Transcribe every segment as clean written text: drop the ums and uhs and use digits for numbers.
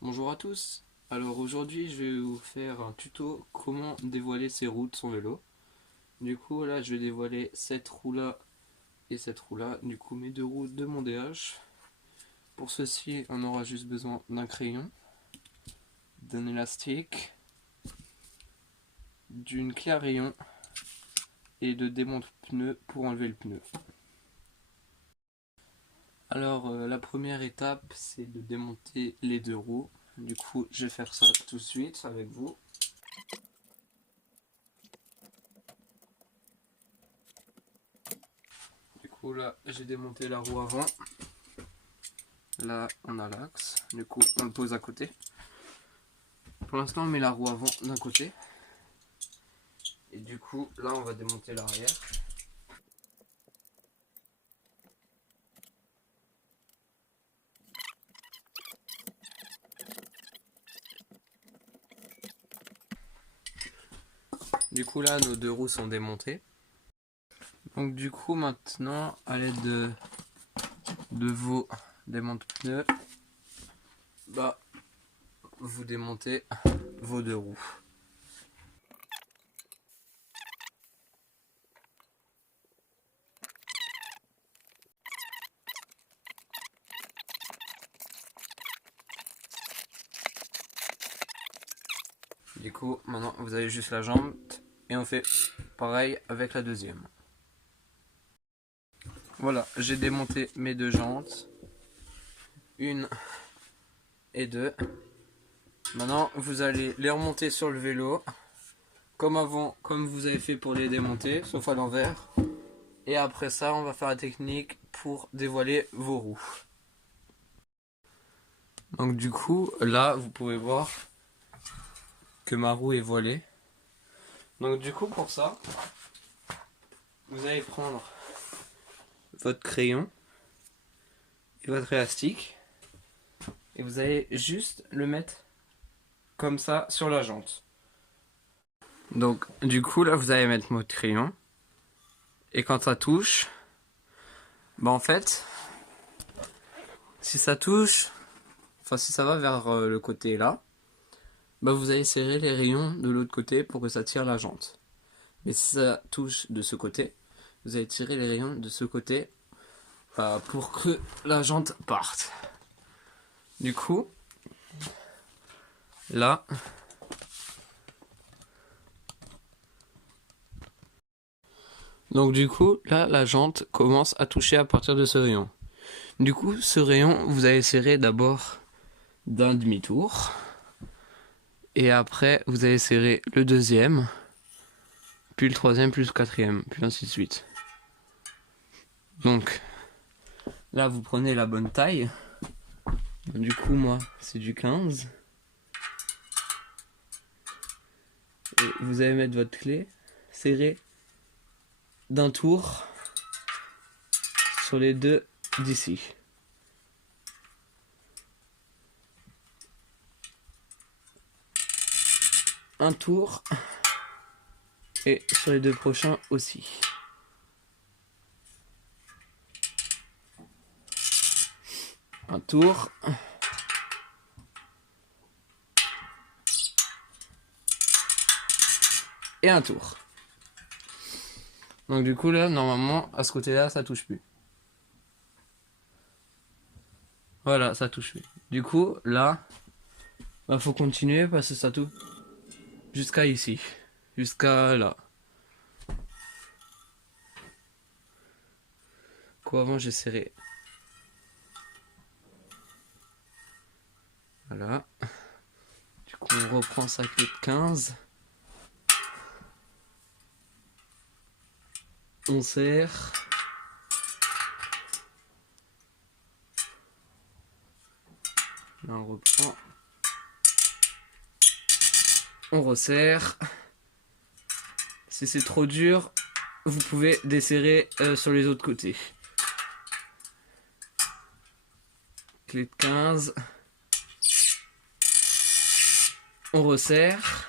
Bonjour à tous. Alors aujourd'hui je vais vous faire un tuto comment dévoiler ses roues de son vélo. Du coup là je vais dévoiler cette roue là et cette roue là, du coup mes deux roues de mon DH. Pour ceci on aura juste besoin d'un crayon, d'un élastique, d'une clé à rayon et de démonte-pneu pour enlever le pneu. Alors la première étape c'est de démonter les deux roues. Du coup je vais faire ça tout de suite avec vous. Du coup là j'ai démonté la roue avant. Là on a l'axe, du coup on le pose à côté. Pour l'instant on met la roue avant d'un côté. Et du coup là on va démonter l'arrière. Du coup là nos deux roues sont démontées. Donc du coup maintenant à l'aide de vos démonte-pneus, vous démontez vos deux roues. Du coup maintenant vous avez juste la jambe et on fait pareil avec la deuxième. Voilà, j'ai démonté mes deux jantes, une et deux. Maintenant vous allez les remonter sur le vélo comme avant, comme vous avez fait pour les démonter, sauf à l'envers. Et après ça on va faire la technique pour dévoiler vos roues. Donc du coup là vous pouvez voir que ma roue est voilée. Donc du coup pour ça vous allez prendre votre crayon et votre élastique et vous allez juste le mettre comme ça sur la jante. Donc du coup là vous allez mettre votre crayon et quand ça touche, en fait si ça touche, enfin si ça va vers le côté là, vous allez serrer les rayons de l'autre côté pour que ça tire la jante. Mais si ça touche de ce côté, vous allez tirer les rayons de ce côté pour que la jante parte. Du coup, là, la jante commence à toucher à partir de ce rayon. Du coup, ce rayon, vous allez serrer d'abord d'un demi-tour. Et après, vous allez serrer le deuxième, puis le troisième, puis le quatrième, puis ainsi de suite. Donc, là, vous prenez la bonne taille. Du coup, moi, c'est du 15. Et vous allez mettre votre clé, serrer d'un tour sur les deux d'ici. Un tour et sur les deux prochains aussi. Un tour. Et un tour. Donc du coup là, normalement, à ce côté-là, ça touche plus. Voilà, ça touche plus. Du coup, là, faut continuer parce que ça touche jusqu'à ici. Jusqu'à là. Quoi, avant j'ai serré. Voilà. Du coup, on reprend sa clé de 15. On serre. Là, on reprend. On resserre. Si c'est trop dur, vous pouvez desserrer sur les autres côtés. Clé de 15. On resserre.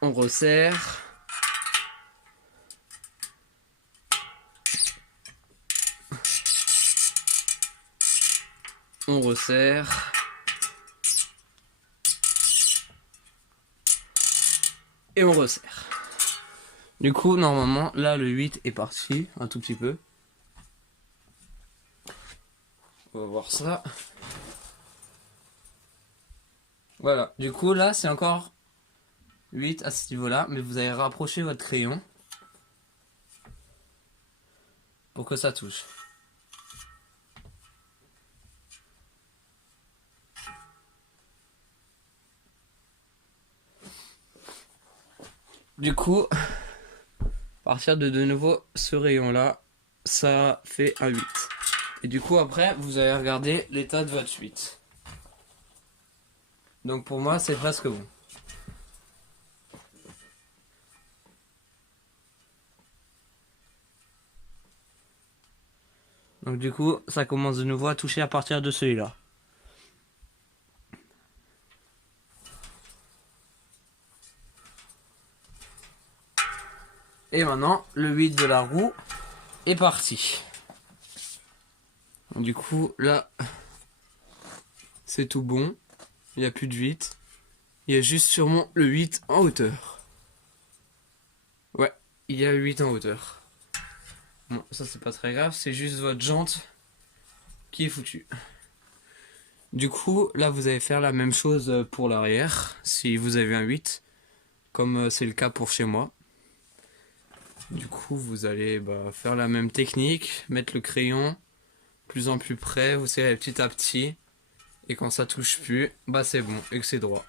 On resserre. On resserre. Et on resserre. Du coup, normalement, là, le 8 est parti un tout petit peu. On va voir ça. Voilà. Du coup, là, c'est encore 8 à ce niveau-là. Mais vous allez rapprocher votre crayon pour que ça touche. Du coup, à partir de nouveau ce rayon-là, ça fait un 8. Et du coup, après, vous allez regarder l'état de votre 8. Donc pour moi, c'est presque bon. Donc du coup, ça commence de nouveau à toucher à partir de celui-là. Et maintenant, le 8 de la roue est parti. Du coup, là, c'est tout bon. Il n'y a plus de 8. Il y a juste sûrement le 8 en hauteur. Ouais, il y a 8 en hauteur. Bon, ça c'est pas très grave, c'est juste votre jante qui est foutue. Du coup, là vous allez faire la même chose pour l'arrière, si vous avez un 8, comme c'est le cas pour chez moi. Du coup, vous allez faire la même technique, mettre le crayon plus en plus près, vous serrez petit à petit, et quand ça touche plus, c'est bon et que c'est droit.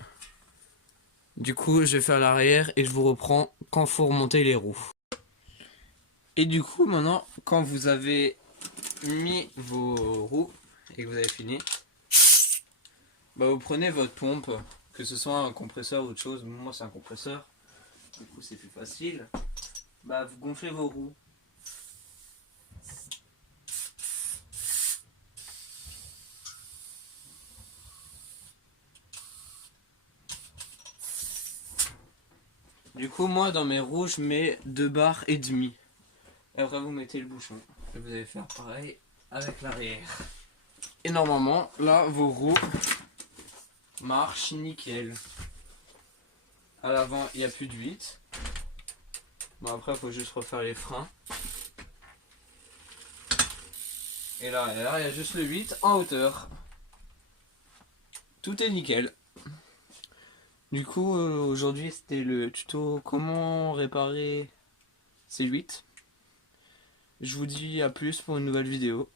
Du coup, je vais faire l'arrière et je vous reprends quand faut remonter les roues. Et du coup, maintenant, quand vous avez mis vos roues et que vous avez fini, vous prenez votre pompe, que ce soit un compresseur ou autre chose. Moi, c'est un compresseur, du coup, c'est plus facile. Vous gonflez vos roues. Du coup, moi, dans mes roues, je mets 2 barres et demi. Et après, vous mettez le bouchon. Et vous allez faire pareil avec l'arrière. Et normalement, là, vos roues marchent nickel. À l'avant, il n'y a plus de 8. Bon, après, il faut juste refaire les freins. Et là, il y a juste le 8 en hauteur. Tout est nickel. Du coup, aujourd'hui, c'était le tuto comment réparer ces 8. Je vous dis à plus pour une nouvelle vidéo.